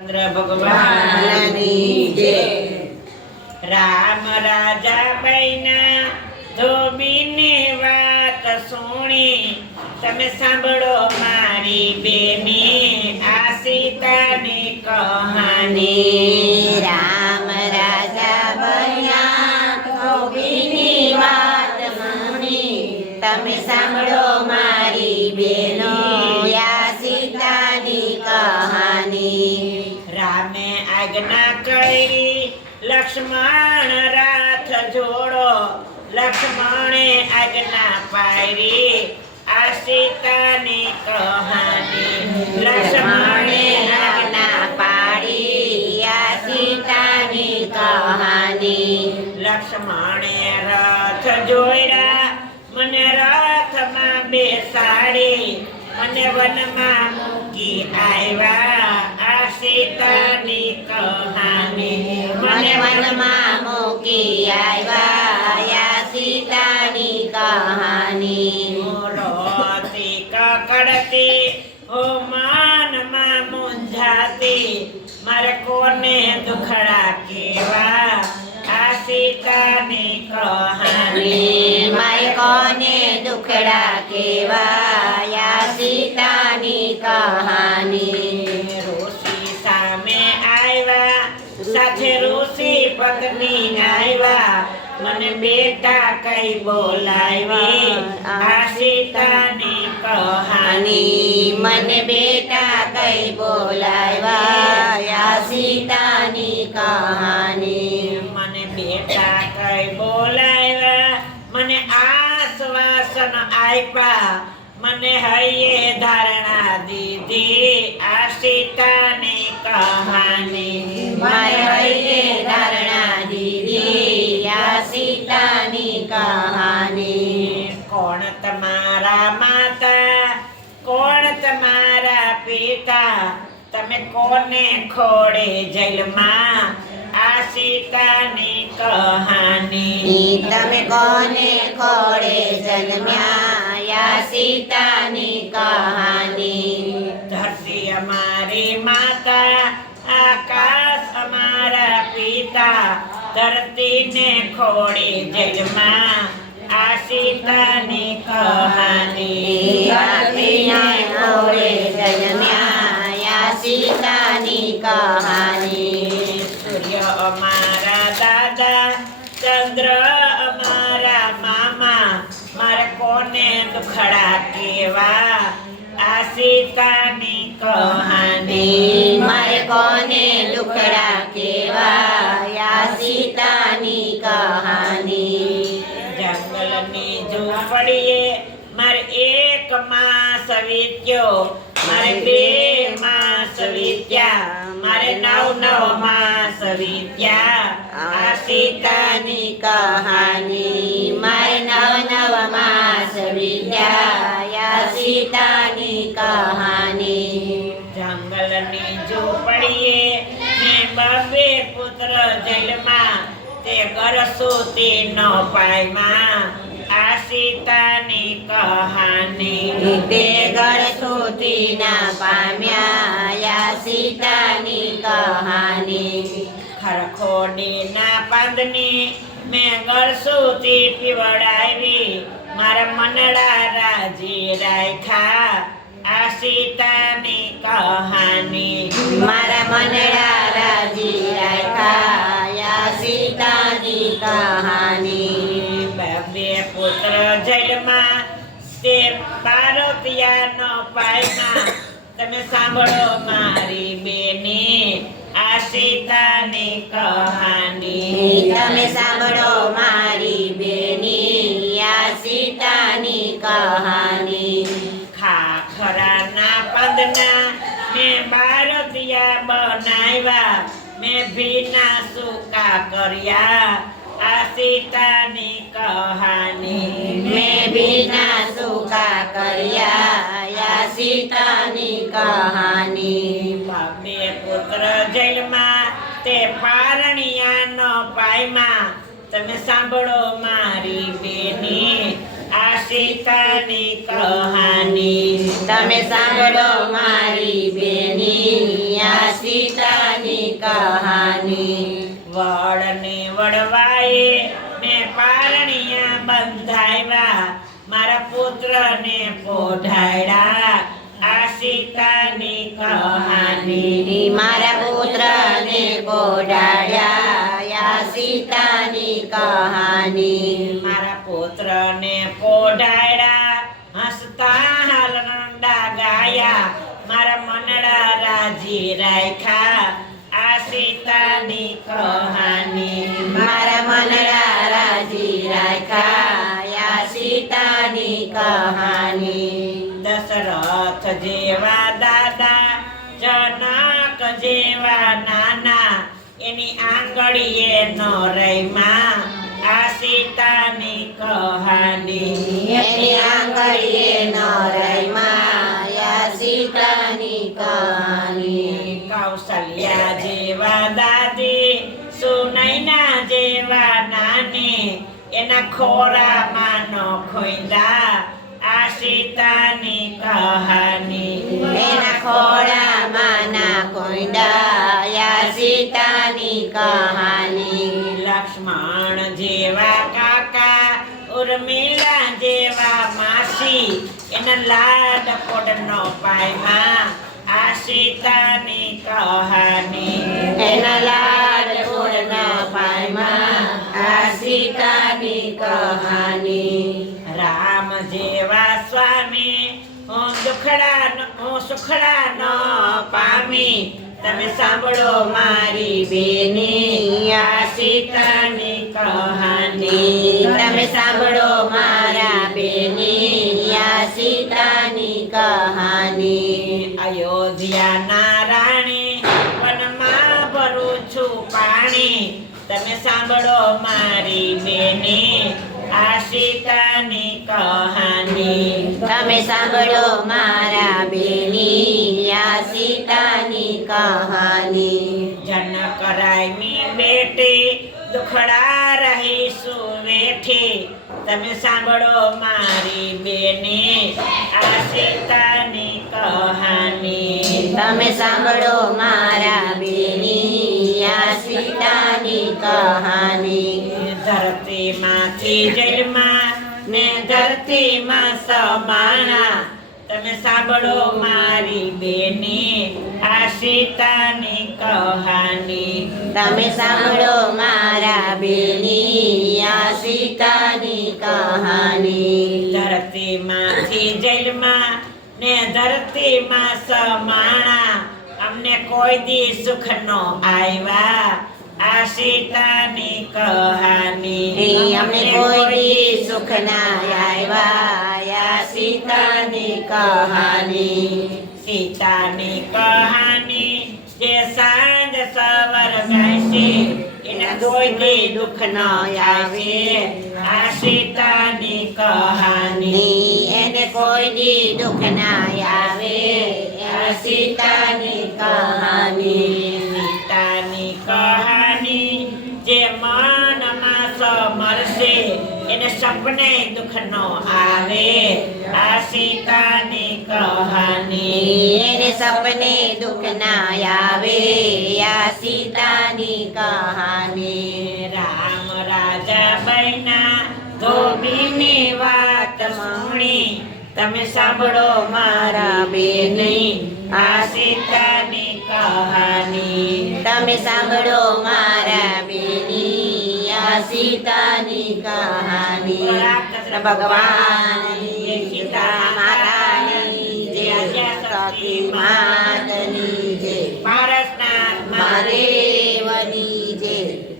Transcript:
ચંદ્ર ભગવાનની જય રામ રાજા બૈના ધોબીની વાત સુણી. તમે સાંભળો મારી બેની, આ સીતાની કહાની. રામ રાજા બન્યા, ધોબીની વાત સુણી. તમે સાંભળો મારી બેનો લક્ષ્મણ રાથ જોડો. લક્ષ્મણે આજ્ઞા પાડી આ સીતાની કહાની. લક્ષ્મણે આજ્ઞા પાડી આ સીતાની કહાની. લક્ષ્મણે રથ જોડ્યા મને રથમાં બેસાડી. મને વનમાં મૂકી આવ્યા. વનમાં મૂકી આવ્યા સીતાની કહાની મોરોતી કકડતી હો માનમાં મૂંઝાતી. મારે કોને દુખડા કેવા? આ સીતાની કહાની. માય કોને દુખડા કેવા? સીતાની કહાની. મને બેટા કઈ બોલાવી? આ. સીતાની કહાની. મને બેટા કઈ બોલાવ્યા સીતાની કહાની. મને બેટા કઈ બોલાવ્યા મને આશ્વાસન આપ્યા. મને હૈયે ધારણા દીધી. આ સીતાની કહાની. મારે હૈયે કોને ખોડે જેલમાં? આ સીતાની કહાની. તમે કોને ખોડે જન્મ્યા? યા સીતાની કહાની. ધરતી અમારી માતા આકાશ અમારા પિતા ધરતીને ખોડે જેલમાં. આ સીતાની કહાની. કેવા? આ સીતાની કહાની. મારે કોને લુકડા કેવા? સીતાની કહાની. જંગલની ઝૂંપડીએ મારે એક માસ વીત્યો મારે બે માસ વીત્યા મારે નવ નવ માસ વીત્યા આ સીતાની કહાની. મારે યા સીતાની કહાની. જંગલની ઝૂંપડીએ બબે પુત્ર જેલમાં. તે ગરસુતી ન પાયમાં. આ સીતાની કહાની. તે ઘર સુધી ના પામ્યા. આ સીતાની કહાની. ખરખોડીના પાંદની મેં ગરસુતી પીવડાવી, મારા મનડા રાજી રાખ્યા. આ સીતાની કહાની મારા મનડા રાજી રાખ્યા. સીતાની કહાની બે પુત્ર જેલમાં તે પાર્વતિયાનો પાયમાં. તમે સાંભળો મારી બેની. આ સીતાની કહાની. તમે સાંભળો મારી બેની આ સીતાની કહાની. ખાખરાના પદના મેં બારતિયા બનાવ્યા. મેં ભીના સુકા કર્યા. આ સીતાની કહાની. મેં ભીના સુકા કર્યા. આ સીતાની કહાની બે પુત્ર જેલમાં તે પારણિયાનો પાયમાં તમે સાંભળો મારી બેની આ સીતાની કહાની. તમે સાંભળો મારી બેની આ સીતાની કહાની. વડને વડવાએ મેં પારણિયા બંધાવ્યા મારા પુત્રને પોઢાડ્યા આ સીતાની કહાની. મારા પુત્રને પોડાડ્યા યા સીતાની કહાની. મારા પુત્રને પોઢાડ્યા હસતા હાલરંડા ગાયા. મારા મનડા રાજી રાખ્યા. આ સીતાની કહાની. મારા મનડા રાજી રાખ્યા. આ સીતાની કહાની. આંગળીએ નો રહીમાં આ સીતાની કહાની. આંગળીએ ન સીતાની કહાની કૌશલ્યા જેવા દાદી સુનૈના જેવા નાની એના ખોરામાં ન ખોઈંદા આ સીતાની કહાની એના ખોરામાં ના કોઈડા યા સીતાની કહાની. લક્ષ્મણ જેવા કાકા ઉર્મિલા જેવા માસી એના લાડ કોડનો પાયમાં આ સીતાની કહાની. એના લાડ પૂર્ણ પાયમાં આ સીતાની કહાની. રામ જેવા સ્વામી હું દુખડા હું સુખડા ન પામી. તમે સાંભળો મારી બેની, આ સીતાની કહાની. તમે સાંભળો મારા બેની, આ સીતાની કહાની. અયોધ્યાના રાણી વનમાં ભરું છું પાણી. તમે સાંભળો મારી બેની, આ સીતાની કહાની. તમે સાંભળો મારા બેની આ સીતાની કહાની. જનક રાયની બેટી દુખડા રહી વેઠી. તમે સાંભળો મારી બેને આ સીતાની કહાની. તમે સાંભળો મારા બેની આ સીતાની કહાની. ધરતીમાંથી જન્મા ને ધરતીમાં સમાણા. તમે સાંભળો મારી બેને આ સીતાની કહાની. તમે સાંભળો મારા બેની આ સીતાની કહાની. ધરતીમાંથી જન્મા ને ધરતીમાં સમાણા અમને કોઈ દી સુખ નો આવ્યા. આ સીતાની કહાની. અમને કોઈ દી સુખ ના આવ્યા. યા સીતાની કહાની સીતાની કહાની જે સાંજ સવાર છે એને કોઈ દી દુઃખ ન આવે આ સીતાની કહાની એને કોઈ દુઃખ ના આવે સીતાની કહાની સપને દુખ નો આવે આ સીતાની કહાની. સપને દુખ ના આવે આ સીતાની કહાની. રામ રાજા બૈના ધોબીની વાત મણી તમે સાંભળો મારા બેની આ સીતાની કહાની. તમે સાંભળો મારા બેની સીતાની કહાની કૃષ્ણ ભગવાનની સીતા માતાની જય સતી માતની જય ભારતનાથ મારે